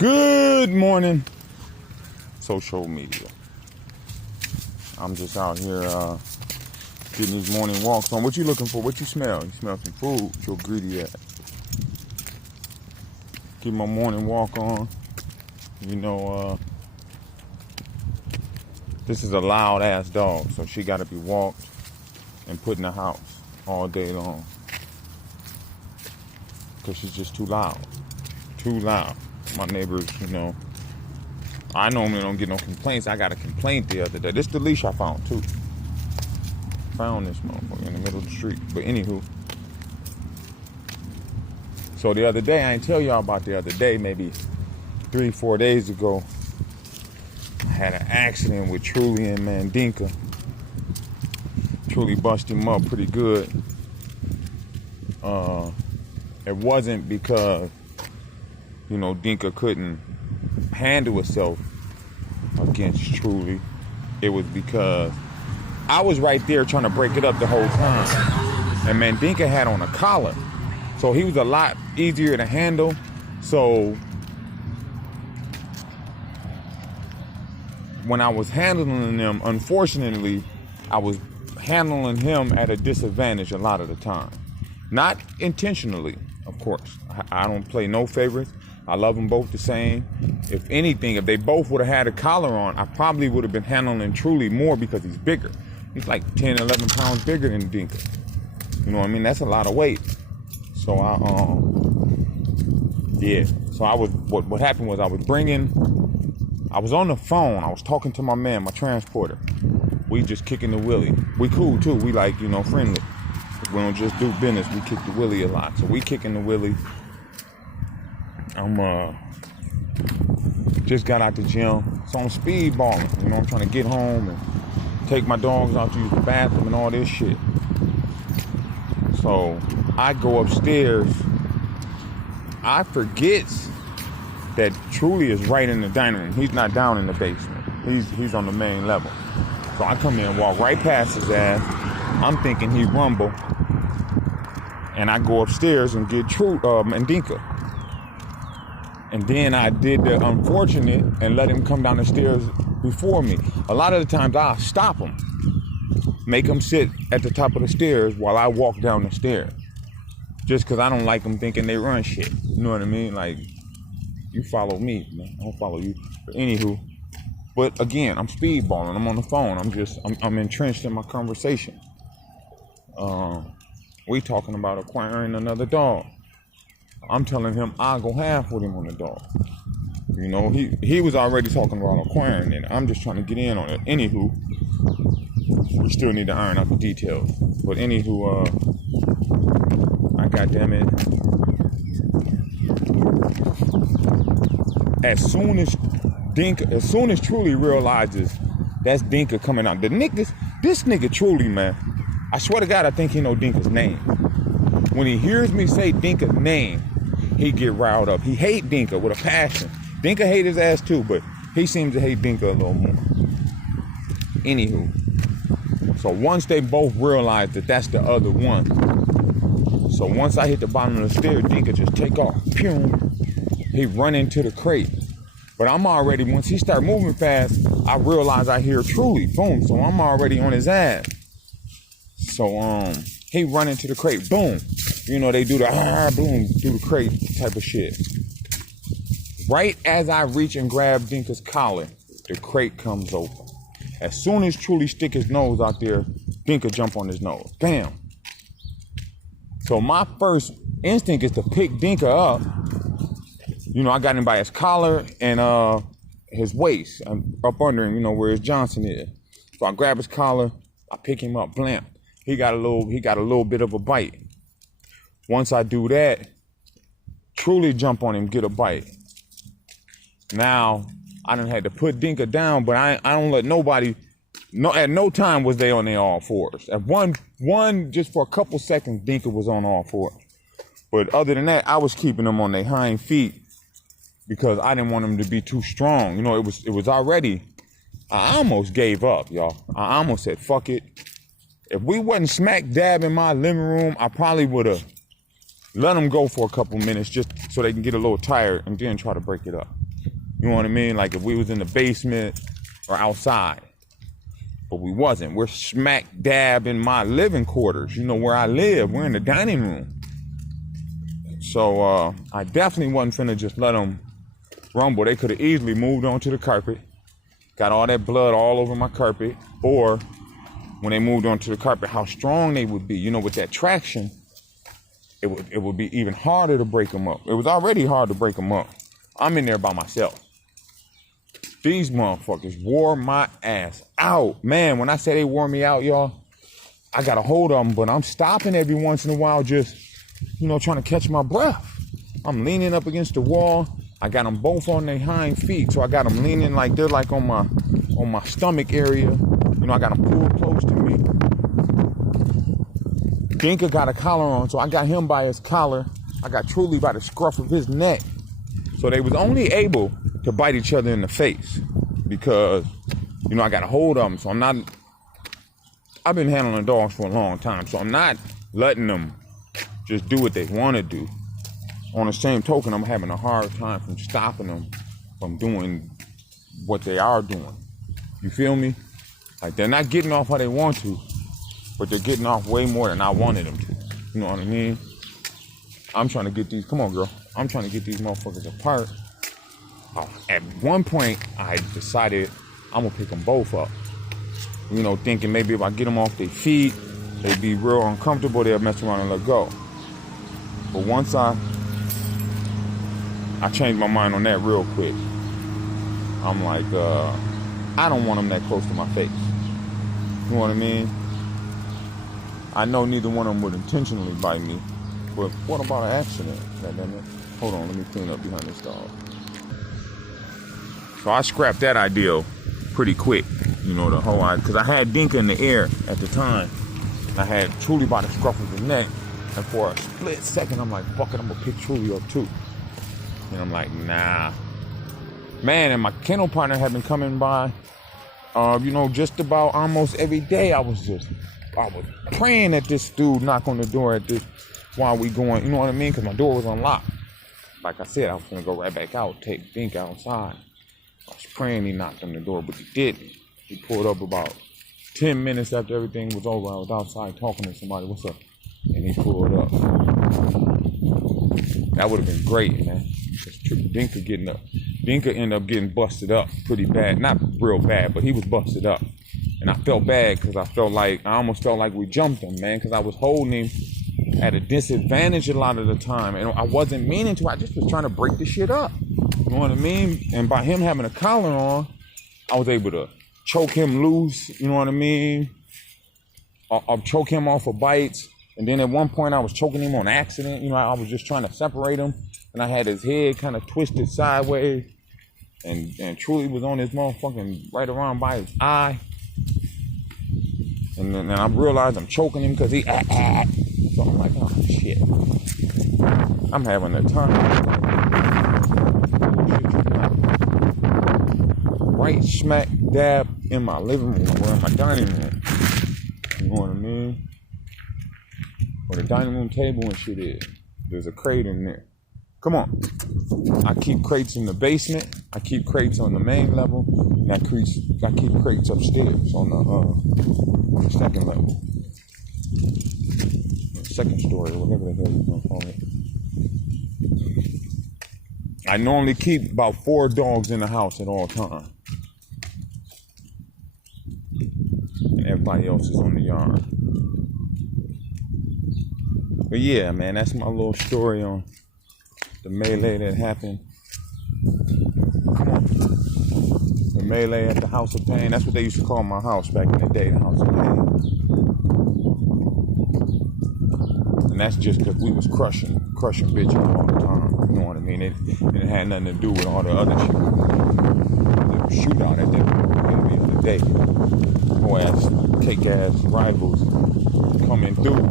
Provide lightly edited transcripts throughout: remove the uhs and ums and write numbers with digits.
Good morning, social media. I'm just out here getting these morning walks on. What you looking for? What you smell? You smell some food. Your greedy ass. Get my morning walk on. You know, this is a loud ass dog, so she got to be walked and put in the house all day long because she's just too loud. Too loud. My neighbors, you know, I normally don't get no complaints. I got a complaint the other day. This the leash I found too. Found this motherfucker in the middle of the street. But anywho, so the other day, I ain't tell y'all about the other day, maybe 3-4 days ago, I had an accident with Truly and Mandinka. Truly busted him up pretty good. It wasn't because, you know, Dinka couldn't handle herself against Truly. It was because I was right there trying to break it up the whole time. And Mandinka had on a collar. So he was a lot easier to handle. So when I was handling them, unfortunately, I was handling him at a disadvantage a lot of the time. Not intentionally, of course. I don't play no favorites. I love them both the same. If anything, if they both would have had a collar on, I probably would have been handling Truly more because he's bigger. He's like 10, 11 pounds bigger than Dinka. You know what I mean? That's a lot of weight. So So I was, what happened was I was on the phone. I was talking to my man, my transporter. We just kicking the willy. We cool too. We like, you know, friendly. We don't just do business. We kick the willy a lot. So we kicking the willy. I'm just got out the gym, so I'm speedballing. You know, I'm trying to get home and take my dogs out to use the bathroom and all this shit. So I go upstairs. I forget that Truly is right in the dining room. He's not down in the basement. He's on the main level. So I come in and walk right past his ass. I'm thinking he rumble, and I go upstairs and get Mandinka. And then I did the unfortunate and let him come down the stairs before me. A lot of the times I'll stop him, make him sit at the top of the stairs while I walk down the stairs. Just because I don't like them thinking they run shit. You know what I mean? Like, you follow me, man. I don't follow you. But anywho, but again, I'm speedballing. I'm on the phone. I'm entrenched in my conversation. We talking about acquiring another dog. I'm telling him I'll go half with him on the dog. You know, he was already talking about acquiring it. I'm just trying to get in on it. Anywho, we still need to iron out the details. But anywho, I goddamn it. As soon as Truly realizes that's Dinka coming out, this nigga Truly, man, I swear to God, I think he know Dinka's name. When he hears me say Dinka's name, he get riled up. He hate Dinka with a passion. Dinka hate his ass too, but he seems to hate Dinka a little more. Anywho, so once they both realize that that's the other one, so once I hit the bottom of the stairs, Dinka just take off. Pew! He run into the crate. But I'm already, once he start moving fast, I realize I hear Truly. Boom. So I'm already on his ass. So he run into the crate. Boom. You know, they do the boom, do the crate type of shit. Right as I reach and grab Dinka's collar, the crate comes open. As soon as Truly stick his nose out there, Dinka jump on his nose. Bam. So my first instinct is to pick Dinka up. You know, I got him by his collar and his waist. I'm up under him, you know, where his Johnson is. So I grab his collar, I pick him up, blam. He got a little bit of a bite. Once I do that, Truly jump on him, get a bite. Now, I done had to put Dinka down, but I don't let nobody, at no time was they on their all fours. At one, just for a couple seconds, Dinka was on all fours. But other than that, I was keeping them on their hind feet because I didn't want them to be too strong. You know, it was already, I almost gave up, y'all. I almost said, fuck it. If we wasn't smack dab in my living room, I probably would have let them go for a couple minutes just so they can get a little tired and then try to break it up. You know what I mean? Like if we was in the basement or outside. But we wasn't. We're smack dab in my living quarters. You know where I live. We're in the dining room. So I definitely wasn't finna just let them rumble. They could have easily moved onto the carpet, got all that blood all over my carpet, or when they moved onto the carpet, how strong they would be. You know, with that traction, it would be even harder to break them up. It was already hard to break them up. I'm in there by myself. These motherfuckers wore my ass out. Man, when I say they wore me out, y'all, I got a hold of them, but I'm stopping every once in a while just, you know, trying to catch my breath. I'm leaning up against the wall. I got them both on their hind feet, so I got them leaning like they're like on my stomach area. You know, I got them pulled close to me. Dinka got a collar on, so I got him by his collar. I got Truly by the scruff of his neck. So they was only able to bite each other in the face because, you know, I got a hold of them. So I've been handling dogs for a long time, so I'm not letting them just do what they want to do. On the same token, I'm having a hard time from stopping them from doing what they are doing. You feel me? Like, they're not getting off how they want to, but they're getting off way more than I wanted them to. You know what I mean? I'm trying to get these, come on, girl. I'm trying to get these motherfuckers apart. At one point, I decided I'm going to pick them both up. You know, thinking maybe if I get them off their feet, they'd be real uncomfortable, they'll mess around and let go. But once I changed my mind on that real quick. I'm like, I don't want them that close to my face. You know what I mean? I know neither one of them would intentionally bite me, but what about an accident? Hold on, let me clean up behind this dog. So I scrapped that idea pretty quick, you know, the whole idea, because I had Dinka in the air at the time. I had Truly by the scruff of his neck, and for a split second, I'm like, fuck it, I'm gonna pick Truly up too. And I'm like, nah. Man, and my kennel partner had been coming by, you know, just about almost every day. I was praying that this dude knock on the door at this while we going, you know what I mean? Because my door was unlocked. Like I said, I was gonna go right back out, take Dink outside. I was praying he knocked on the door, but he didn't. He pulled up about 10 minutes after everything was over. I was outside talking to somebody, what's up? And he pulled up. That would have been great, man. Dinka ended up getting busted up pretty bad. Not real bad, but he was busted up. And I felt bad because I almost felt like we jumped him, man, because I was holding him at a disadvantage a lot of the time. And I wasn't meaning to. I just was trying to break the shit up. You know what I mean? And by him having a collar on, I was able to choke him loose, you know what I mean? I'll choke him off of bites. And then at one point I was choking him on accident. You know, I was just trying to separate him. And I had his head kind of twisted sideways. And Truly was on his motherfucking right around by his eye. And then I realized I'm choking him because he So I'm like, oh shit. I'm having a time. Right smack dab in my living room or in my dining room. You know what I mean? Where the dining room table and shit is. There's a crate in there. Come on. I keep crates in the basement. I keep crates on the main level. And I keep crates upstairs on the second level. Second story, or whatever the hell you're gonna call it. I normally keep about 4 dogs in the house at all times. And everybody else is on the yard. But yeah, man, that's my little story on the melee that happened. Come on. The melee at the House of Pain. That's what they used to call my house back in the day, the House of Pain. And that's just because we was crushing bitches all the time. You know what I mean? It had nothing to do with all the other shit. The shootout at the other day. Boy, kick-ass rivals coming through,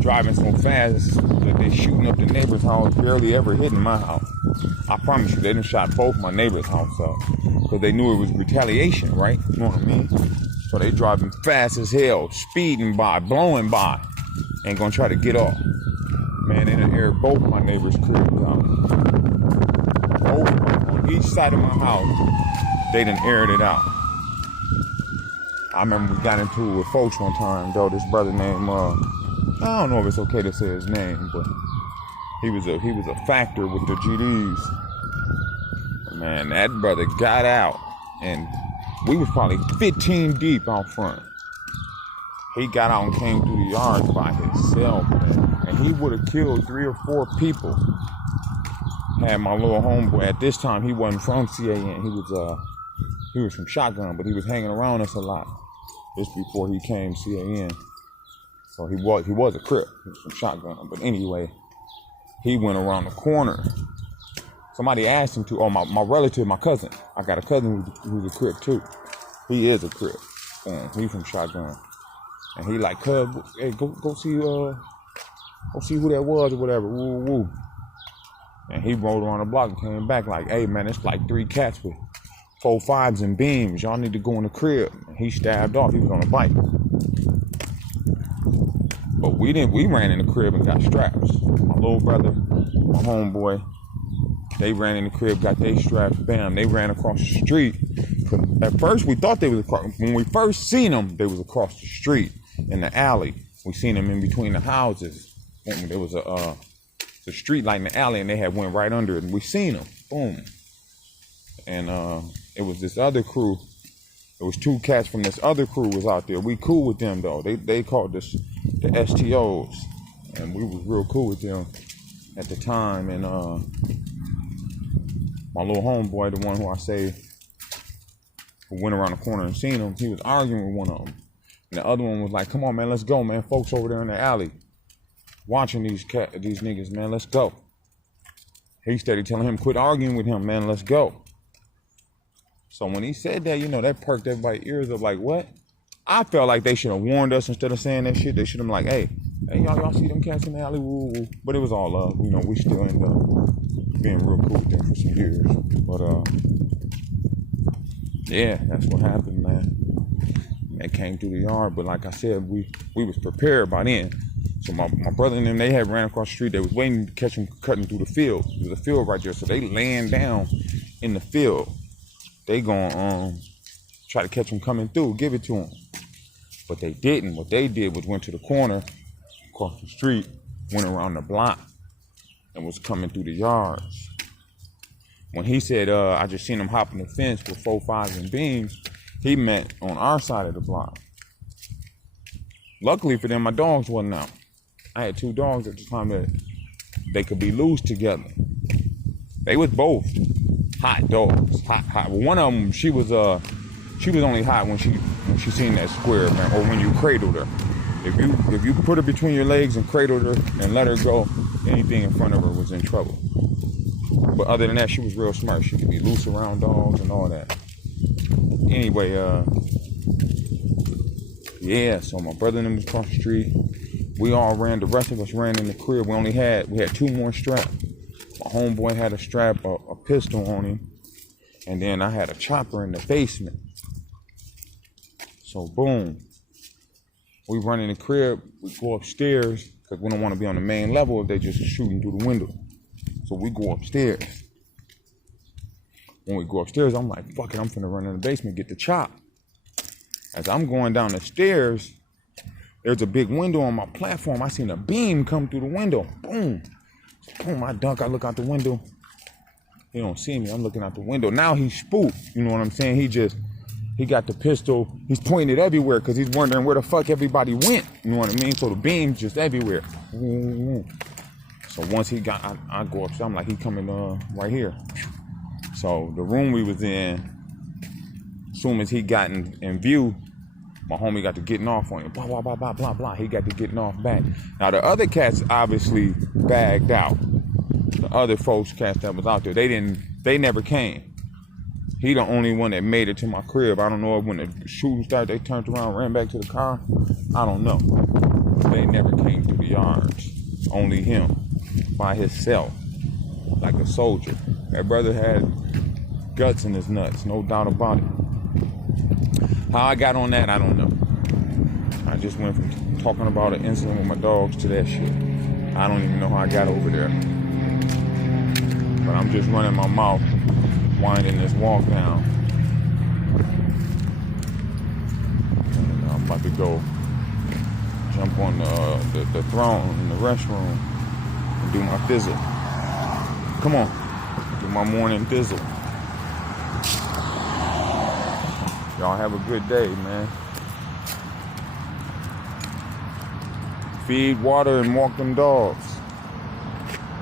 driving so fast that they shooting up the neighbor's house, barely ever hitting my house. I promise you, they done shot both my neighbor's house up because they knew it was retaliation, right? You know what I mean? So they driving fast as hell, speeding by, blowing by, and gonna try to get off. Man, they done aired both my neighbor's cribs out. Both on each side of my house, they done aired it out. I remember we got into it with folks one time, though. This brother named, I don't know if it's okay to say his name, but he was a factor with the GDs. Man, that brother got out, and we was probably 15 deep out front. He got out and came through the yards by himself, man. And he would have killed 3 or 4 people. Had my little homeboy, at this time, he wasn't from CAN. He was from Shotgun, but he was hanging around us a lot. Just before he came CAN. So he was a Crip. He was from Shotgun. But anyway, he went around the corner. Somebody asked him to, my relative, my cousin. I got a cousin who's a Crip too. He is a Crip. He from Shotgun. And he like, cuz, hey, go see who that was or whatever. Woo woo. And he rolled around the block and came back like, hey man, it's like 3 cats with 4 5s and beams. Y'all need to go in the crib. And he stabbed off. He was on a bike. But we ran in the crib and got straps. My little brother, my homeboy, they ran in the crib, got their straps, bam, they ran across the street. At first we thought they was across, when we first seen them, they was across the street in the alley. We seen them in between the houses. And there was a street light in the alley and they had went right under it and we seen them, boom. And it was this other crew. It was 2 cats from this other crew was out there. We cool with them though. They called us the STOs, and we was real cool with them at the time. And my little homeboy, the one who I say who went around the corner and seen him, he was arguing with one of them. And the other one was like, "Come on, man, let's go, man. Folks over there in the alley watching these niggas, man. Let's go." He started telling him, "Quit arguing with him, man. Let's go." So when he said that, that perked everybody's ears up like, what? I felt like they should have warned us instead of saying that shit. They should have been like, hey, y'all see them cats in the alley? Woo, woo. But it was all love. We still ended up being real cool with them for some years. But, yeah, that's what happened, man. They came through the yard. But like I said, we was prepared by then. So my brother and them, they had ran across the street. They was waiting to catch them cutting through the field. There's a field right there. So they laying down in the field. They gonna try to catch them coming through, give it to them. But they didn't. What they did was went to the corner, across the street, went around the block, and was coming through the yards. When he said, I just seen him hopping the fence with 4 5s and beams, he meant on our side of the block. Luckily for them, my dogs wasn't out. I had 2 dogs at the time that they could be loose together. They was both hot dogs, hot. Well, one of them, she was only hot when she seen that square, man, or when you cradled her. If you put her between your legs and cradled her and let her go, anything in front of her was in trouble. But other than that, she was real smart. She could be loose around dogs and all that. Anyway, yeah. So my brother and them was across the street. We all ran. The rest of us ran in the crib. We had 2 more straps. My homeboy had a strap, a pistol on him, and then I had a chopper in the basement. So boom, we run in the crib, we go upstairs, because we don't want to be on the main level if they just shooting through the window. So we go upstairs. When we go upstairs, I'm like, fuck it, I'm finna run in the basement, get the chop. As I'm going down the stairs, there's a big window on my platform. I seen a beam come through the window, boom. Boom, I dunk, I look out the window. He don't see me, I'm looking out the window. Now he's spooked, you know what I'm saying? He got the pistol, he's pointing it everywhere because he's wondering where the fuck everybody went, you know what I mean? So the beam's just everywhere. So once he got, I go upstairs, I'm like, he coming right here. So the room we was in, as soon as he got in view, my homie got to getting off on him. Blah, blah, blah, blah, blah, blah. He got to getting off back. Now, the other cats obviously bagged out. The other folks cats that was out there, they never came. He the only one that made it to my crib. I don't know if when the shooting started, they turned around, ran back to the car. I don't know. They never came through the yards. Only him, by himself, like a soldier. That brother had guts in his nuts, no doubt about it. How I got on that, I don't know. I just went from talking about an incident with my dogs to that shit. I don't even know how I got over there. But I'm just running my mouth winding this walk down. And I'm about to go jump on the throne in the restroom and do my thizzle. Come on, do my morning thizzle. Y'all have a good day, man. Feed, water, and walk them dogs.